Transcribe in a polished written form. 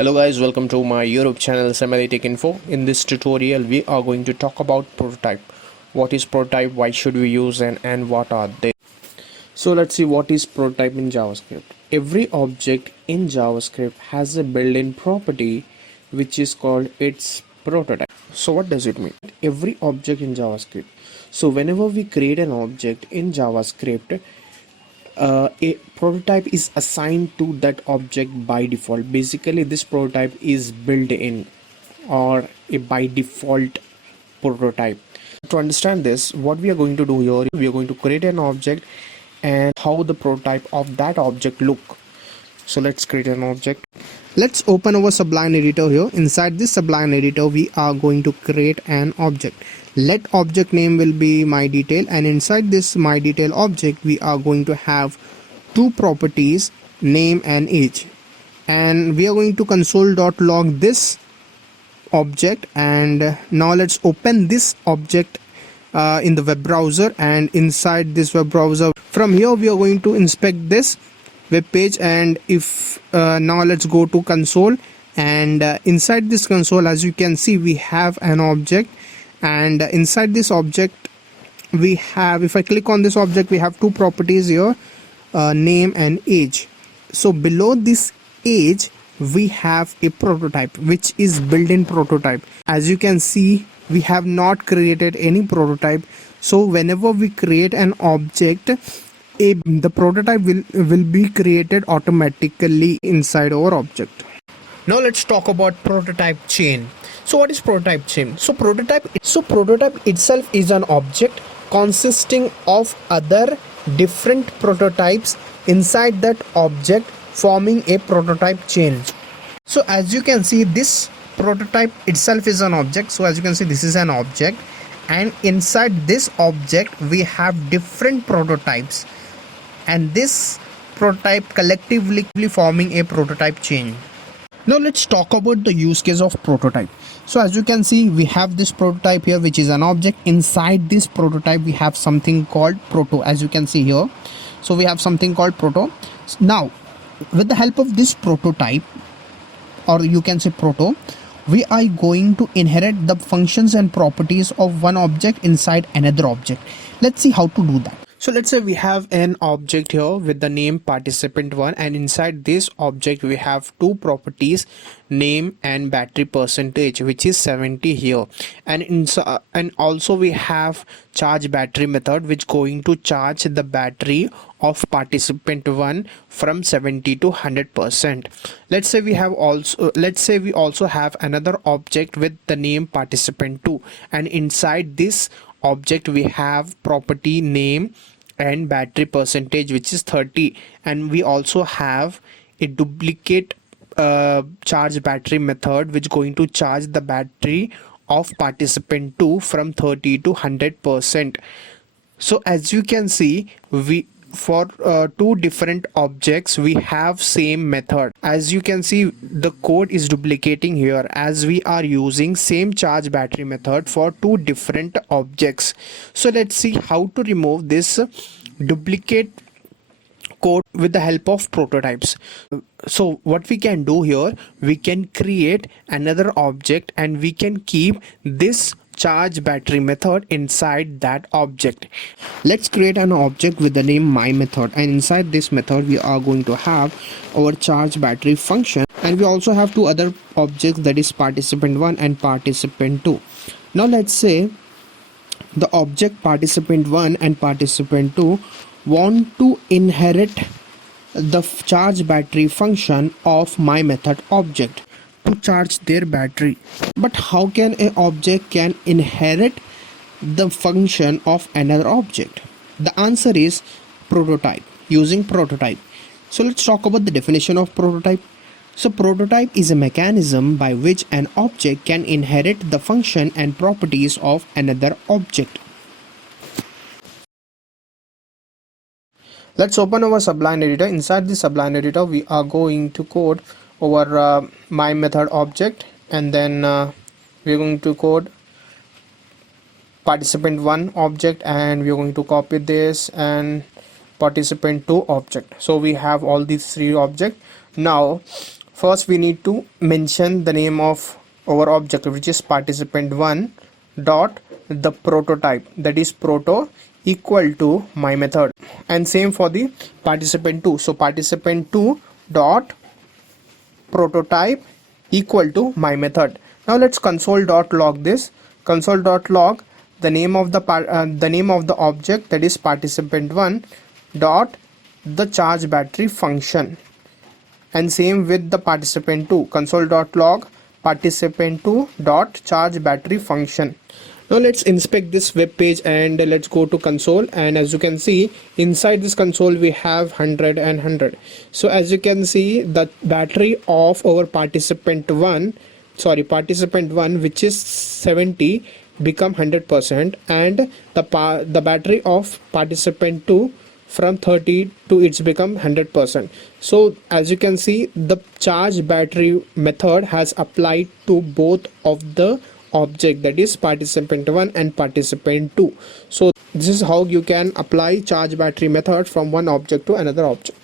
Hello guys, welcome to my YouTube channel Tech Info. In this tutorial we are going to talk about prototype. What is prototype, why should we use and what are they? So let's see what is prototype in JavaScript. Every object in JavaScript has a built-in property which is called its prototype. So what does it mean? Every object in JavaScript. So whenever we create an object in JavaScript, a prototype is assigned to that object by default. Basically this prototype is built in or a by default prototype. To understand this, what we are going to do here, we are going to create an object and how the prototype of that object look. So let's create an object. Let's open our Sublime editor here. Inside this Sublime editor we are going to create an object. Let object name will be my detail, and inside this my detail object we are going to have two properties, name and age, and we are going to console.log this object. And now let's open this object in the web browser, and inside this web browser from here we are going to inspect this web page. And if now let's go to console, and inside this console, as you can see, we have an object, and inside this object we have, if I click on this object, we have two properties here, name and age. So below this age we have a prototype which is built-in prototype. As you can see, we have not created any prototype. So whenever we create an object, the prototype will be created automatically inside our object. Now let's talk about prototype chain. So what is prototype chain? So prototype itself is an object consisting of other different prototypes inside that object, forming a prototype chain. So as you can see, this prototype itself is an object. So as you can see, this is an object, and inside this object we have different prototypes, and this prototype collectively forming a prototype chain. Now let's talk about the use case of prototype. So as you can see, we have this prototype here which is an object. Inside this prototype we have something called proto, as you can see here. So we have something called proto. Now with the help of this prototype, or you can say proto, we are going to inherit the functions and properties of one object inside another object. Let's see how to do that. So let's say we have an object here with the name participant1, and inside this object we have two properties, name and battery percentage, which is 70 here, and also we have charge battery method which going to charge the battery of participant1 from 70 to 100%. Let's say we also have another object with the name participant2, and inside this object we have property name and battery percentage, which is 30, and we also have a duplicate charge battery method which going to charge the battery of participant 2 from 30 to 100%. So as you can see, we for two different objects we have same method. As you can see, the code is duplicating here as we are using same charge battery method for two different objects. So let's see how to remove this duplicate code with the help of prototypes. So what we can do here, we can create another object and we can keep this charge battery method inside that object. Let's create an object with the name my method, and inside this method we are going to have our charge battery function, and we also have two other objects, that is participant1 and participant2. Now let's say the object participant1 and participant2 want to inherit the charge battery function of my method object to charge their battery. But how can an object can inherit the function of another object? The answer is prototype, using prototype. So let's talk about the definition of prototype. So prototype is a mechanism by which an object can inherit the function and properties of another object. Let's open our Sublime editor. Inside the Sublime editor we are going to code our my method object, and then we're going to code participant1 object, and we're going to copy this, and participant2 object. So we have all these three objects. Now First we need to mention the name of our object, which is participant1 dot the prototype, that is proto equal to my method, and same for the participant2. So participant2 dot prototype equal to my method. Now let's console.log this. Console.log the name of the object, that is participant1 dot the charge battery function, and same with the participant2. Console.log participant2 dot charge battery function. Now let's inspect this web page and let's go to console, and as you can see, inside this console we have 100 and 100. So as you can see, the battery of our participant1, which is 70, become 100%, and the battery of participant 2 from 30 to it's become 100%. So as you can see, the charge battery method has applied to both of the object, that is participant 1 and participant 2. So this is how you can apply charge battery method from one object to another object.